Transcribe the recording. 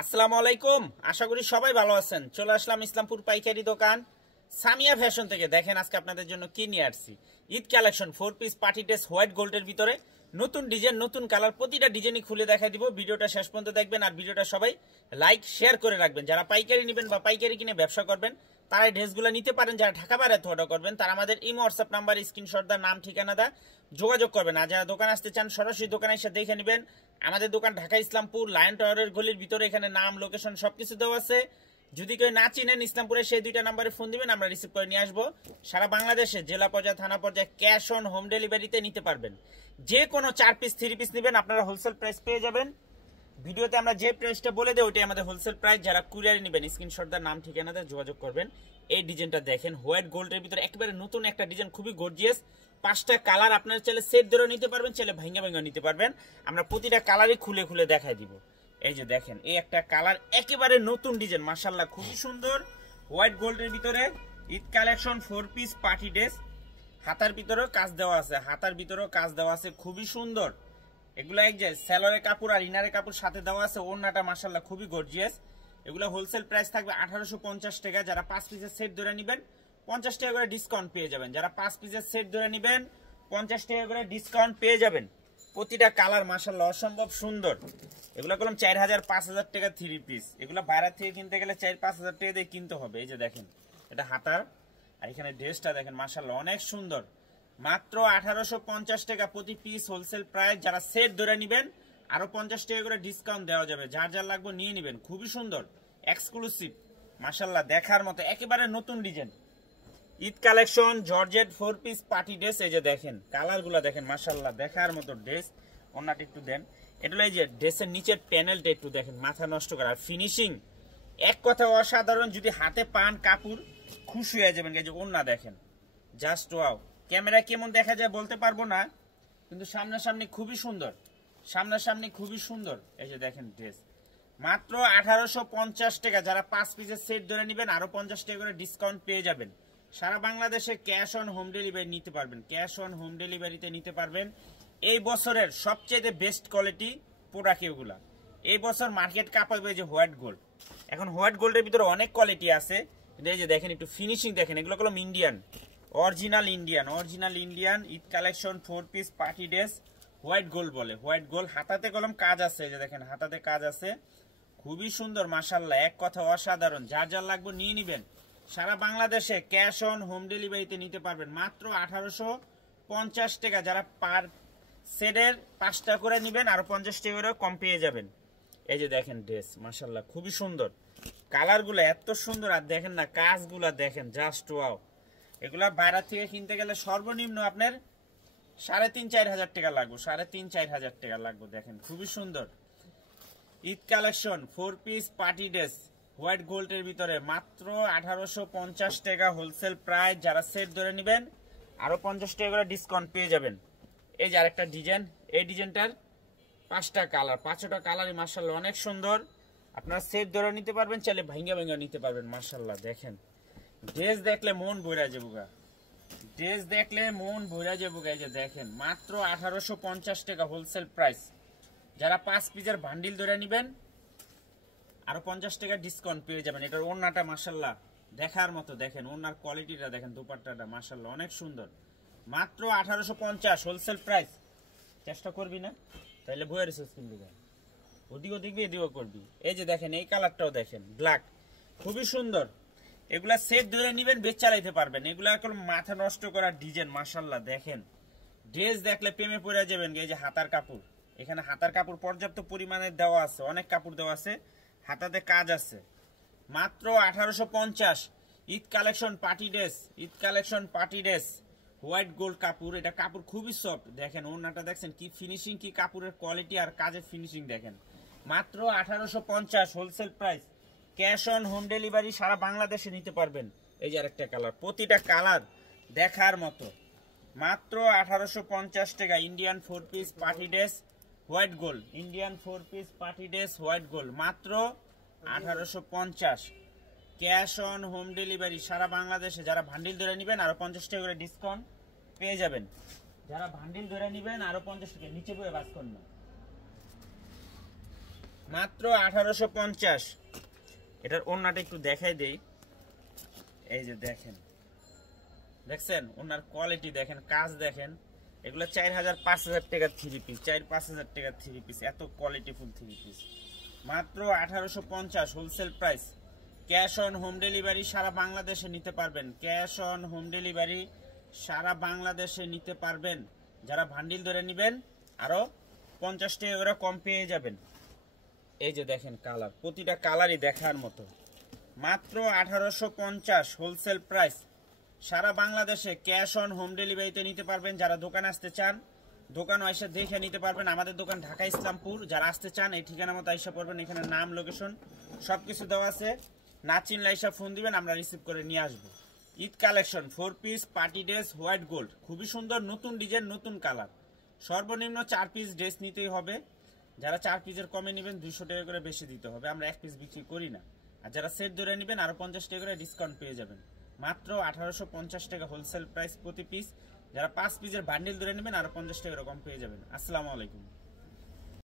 আসসালামু আলাইকুম, আশা করি সবাই ভালো আছেন। চলে আসলাম ইসলামপুর পাইকারি দোকান সামিয়া ফ্যাশন থেকে। দেখেন আজকে আপনাদের জন্য কি নিয়ে আসছি। Eid collection 4 piece party dress white গোল্ডের ভিতরে নতুন ডিজাইন, নতুন কালার, প্রতিটা ডিজাইনই খুলে দেখাই দিব। ভিডিওটা শেষ পর্যন্ত দেখবেন আর ভিডিওটা সবাই লাইক শেয়ার করে রাখবেন। যারা পাইকারি নেবেন বা পাইকারি কিনে ব্যবসা করবেন তারা এই ড্রেসগুলো নিতে পারেন। যারা ঢাকা বাইরে অর্ডার করবেন তারা আমাদের ইমো হোয়াটসঅ্যাপ নাম্বার স্ক্রিনশট দা নাম ঠিকানা দা যোগাযোগ করবেন। আর যারা দোকান আসতে চান সরাসরি দোকানে এসে দেখে নেবেন। আমাদের দোকান ঢাকা ইসলামপুর লায়ন টাওয়ারের গলির ভিতরে। এখানে নাম, লোকেশন সবকিছু দেওয়া আছে। যদি কেউ না চিনেন ইসলামপুরে সেই দুইটা নাম্বারে ফোন দিবেন, আমরা রিসিভ করে নিয়ে আসবো। সারা বাংলাদেশে জেলা পর্যায়ে, থানা পর্যায়ে ক্যাশ অন হোম ডেলিভারিতে নিতে পারবেন। যে কোনো 4 পিস 3 পিস নেবেন আপনারা হোলসেল প্রাইস পেয়ে যাবেন। ভিডিওতে আমরা যে প্রাইসটা বলে দেই ওইটাই আমাদের হোলসেল প্রাইস। যারা কুরিয়ারে নেবেন স্ক্রিনশট দা নাম ঠিকানাতে যোগাযোগ করবেন। এই ডিজাইনটা দেখেন হোয়াইট গোল্ডের ভিতরে একেবারে নতুন একটা ডিজাইন, খুবই গর্জিয়াস। 5টা কালার আপনারা চাইলে সেট ধরে নিতে পারবেন, চাইলে ভাঙ্গা ভাঙ্গা নিতে পারবেন। আমরা প্রতিটা কালারই খুলে খুলে দেখাই দিব। এই যে দেখেন এই একটা কালার, একেবারে নতুন ডিজাইন, মাশাআল্লাহ খুবই সুন্দর। হোয়াইট গোল্ডের ভিতরে Eid collection 4 piece party dress. হাতার ভিতরেও কাজ দেওয়া আছে, হাতার ভিতরেও কাজ দেওয়া আছে, খুবই সুন্দর। এগুলো এক যে সেলরের কাপড় আর ইনারের কাপড় সাথে দেওয়া আছে। ওড়নাটা মাশাআল্লাহ খুবই গর্জিয়াস। এগুলো হোলসেল প্রাইস থাকবে 1850 টাকা। যারা 5 পিসের সেট ধরে নেবেন 50 টাকা করে ডিসকাউন্ট পেয়ে যাবেন। যারা 5 পিসের সেট ধরে নেবেন 50 টাকা করে ডিসকাউন্ট পেয়ে যাবেন। প্রতিটা কালার মাশাআল্লাহ অসম্ভব সুন্দর। এগুলো কলম 4000 5000 টাকা 3 পিস। এগুলো বাইরে থেকে কিনতে গেলে 4-5000 টাকা দিয়ে কিনতে হবে। এই যে দেখেন এটা হাতার, আর এখানে ড্রেসটা দেখেন মাশাআল্লাহ অনেক সুন্দর। মাত্র 1850 টাকা প্রতি পিস হোলসেল প্রাইস। যারা সেট ধরে নেবেন আরো 50 টাকা করে ডিসকাউন্ট দেওয়া যাবে। যার যার লাগবে নিয়ে নেবেন, খুবই সুন্দর এক্সক্লুসিভ মাশাআল্লাহ দেখার মতো একেবারে নতুন design. Eid collection georgette 4 piece party dress. এই যে দেখেন কালারগুলো দেখেন মাশাআল্লাহ দেখার মতো ড্রেস। ওন্নাটা একটু দেন, এটা এই যে ড্রেসের নিচের প্যানেলটা একটু দেখেন, মাথা নষ্ট করা। ফিনিশিং এক কথা অসাধারণ। যদি হাতে পান কাপড় খুশি হয়ে যাবেন। এই যে ওন্না দেখেন, জাস্ট ওয়াও। ক্যামেরা কেমন দেখা যায় বলতে পারবো না, কিন্তু সামনাসামনি খুবই সুন্দর, সামনাসামনি খুবই সুন্দর। এই যে দেখেন ড্রেস মাত্র 1850 টাকা। যারা 5 পিসের সেট ধরে নেবেন আরো 50 টাকা করে ডিসকাউন্ট পেয়ে যাবেন। সারা বাংলাদেশে ক্যাশ অন হোম ডেলিভারি নিতে পারবেন, ক্যাশ অন হোম ডেলিভারিতে নিতে পারবেন। এই বছরের সবচেয়ে বেস্ট কোয়ালিটি প্রোডাক্ট এগুলা। এই বছর মার্কেট কাঁপাবে যে হোয়াইট গোল্ড। এখন হোয়াইট গোল্ডের ভিতরে অনেক কোয়ালিটি আছে, এই যে দেখেন একটু ফিনিশিং দেখেন। এগুলো কলম Indian, original Indian, original Indian. Eid collection 4 piece party dress white gold বলে। হোয়াইট গোল্ড হাতাতে কলম কাজ আছে, এই যে দেখেন হাতাতে কাজ আছে, খুবই সুন্দর মাশাআল্লাহ এক কথা অসাধারণ। যার যার লাগবে নিয়ে নেবেন। সারা বাংলাদেশে ক্যাশ অন হোম ডেলিভারিতে নিতে পারবেন মাত্র 1850 টাকা। যারা পার সেটের 5টা করে নেবেন আরো 50 টাকা করে কম পেয়ে যাবেন। এই যে দেখেন ড্রেস মাশাআল্লাহ খুবই সুন্দর, কালারগুলো এত সুন্দর। আর দেখেন না কাজগুলা দেখেন, জাস্ট ওয়াও। এগুলা বাইরে থেকে কিনতে গেলে সর্বনিম্ন আপনার 3500-4000 টাকা লাগবে, 3500-4000 টাকা লাগবে। দেখেন খুবই সুন্দর Eid collection 4 piece party dress white গোল্ডের ভিতরে মাত্র 1850 টাকা হোলসেল প্রাইস। যারা সেট ধরে নেবেন আরো 50 টাকা করে ডিসকাউন্ট পেয়ে যাবেন। এই যে আরেকটা ডিজাইন, এই ডিজাইনটার 5টা কালার, 5টা কালারই মাশাআল্লাহ অনেক সুন্দর। আপনারা সেট ধরে নিতে পারবেন, চাইলে ভাঙ্গা ভাঙ্গা নিতে পারবেন। মাশাআল্লাহ দেখেন ড্রেস দেখলে মন ভরে যাবুগা, ড্রেস দেখলে মন ভরে যাবুগা। এই যে দেখেন মাত্র 1850 টাকা হোলসেল প্রাইস। যারা 5 পিসের বান্ডিল ধরে নেবেন আরো 50 টাকা ডিসকাউন্ট পেয়ে যাবেন। এটার ওড়নাটা মাশাআল্লাহ দেখার মতো, দেখেন ওড়নার কোয়ালিটিটা দেখেন, দুপাট্টাটা মাশাআল্লাহ অনেক সুন্দর। মাত্র 1850 হোলসেল প্রাইস। চেষ্টা করবি না তাহলে বইয়ের রিসার্চ কিনবি, ওদিকে দেখবি এদিকেও করবি। এই যে দেখেন এই কালারটাও দেখেন ব্ল্যাক, খুবই সুন্দর। এগুলা সেট ধরে নেবেন, বেচ চালাইতে পারবেন। এগুলা এখন মাথা নষ্ট করার ডিজাইন মাশাআল্লাহ দেখেন। ড্রেস দেখলে প্রেমে পড়ে যাবেন। এই যে হাতার কাপড়, এখানে হাতার কাপড় পর্যাপ্ত পরিমাণে দেওয়া আছে, অনেক কাপড় দেওয়া আছে, হাতাতে কাজ আছে। মাত্র 1850 Eid collection party dress, Eid collection party dress white gold কাপড়। এটা কাপড় খুবই সফট, দেখেন ওড়নাটা দেখছেন কি ফিনিশিং, কি কাপড়ের কোয়ালিটি আর কাজের ফিনিশিং দেখেন। মাত্র 1850 wholesale price. Cash on home delivery সারা বাংলাদেশে নিতে পারবেন। এই যে আরেকটা কালার, প্রতিটা কালার দেখার মতো। মাত্র 1850 টাকা Indian 4 piece party dress white gold, Indian 4 piece party dress white gold মাত্র 1850। ক্যাশ অন হোম ডেলিভারি সারা বাংলাদেশে। যারা ভান্ডিল ধরে নেবেন আরো 50 টাকা করে ডিসকাউন্ট পেয়ে যাবেন। যারা ভান্ডিল ধরে নেবেন আরো 50 টাকা, নিচে বয়ে বাস করুন না। মাত্র 1850। এটার ওন্নাটা একটু দেখাই দেই। এই যে দেখেন, দেখছেন ওনার কোয়ালিটি দেখেন, কাজ দেখেন। এগুলো 4000-5000 টাকার থ্রি পিস, 4-5000 টাকার থ্রি পিস, এত কোয়ালিটিফুল থ্রি পিস। মাত্র 1850 wholesale price. Cash on home delivery সারা বাংলাদেশে নিতে পারবেন। ক্যাশ অন হোম ডেলিভারি সারা বাংলাদেশে নিতে পারবেন। যারা ভান্ডিল ধরে নেবেন আরো 50 টাকা করে কম পেয়ে যাবেন। এই যে দেখেন কালার, প্রতিটা কালারই দেখার মতো। মাত্র 1850 হোলসেল প্রাইস। সারা বাংলাদেশে ক্যাশ অন হোম ডেলিভারিতে নিতে পারবেন। যারা দোকানে আসতে চান দোকান এসে দেখে নিতে পারবেন। আমাদের দোকান ঢাকা ইসলামপুর। যারা আসতে চান এই ঠিকানা মতো আইসা পড়বেন। এখানে নাম, লোকেশন সবকিছু দেওয়া আছে। না চিনলে আইসা ফোন দিবেন, আমরা রিসিভ করে নিয়ে আসবো। Eid collection 4 piece party dress white gold, খুবই সুন্দর, নতুন ডিজাইন, নতুন কালার। সর্বনিম্ন 4 পিস ড্রেস নিতেই হবে। যারা 4 পিসের কমে নেবেন 200 টাকা করে বেশি দিতে হবে, আমরা 1 পিস বিক্রি করি না। আর যারা সেট ধরে নেবেন আরো 50 টাকা করে ডিসকাউন্ট পেয়ে যাবেন। মাত্র 1850 টাকা হোলসেল প্রাইস প্রতি পিস। যারা 5 পিসের বান্ডিল ধরে নেবেন আরো 50 টাকা কম পেয়ে যাবেন। আসসালামু আলাইকুম।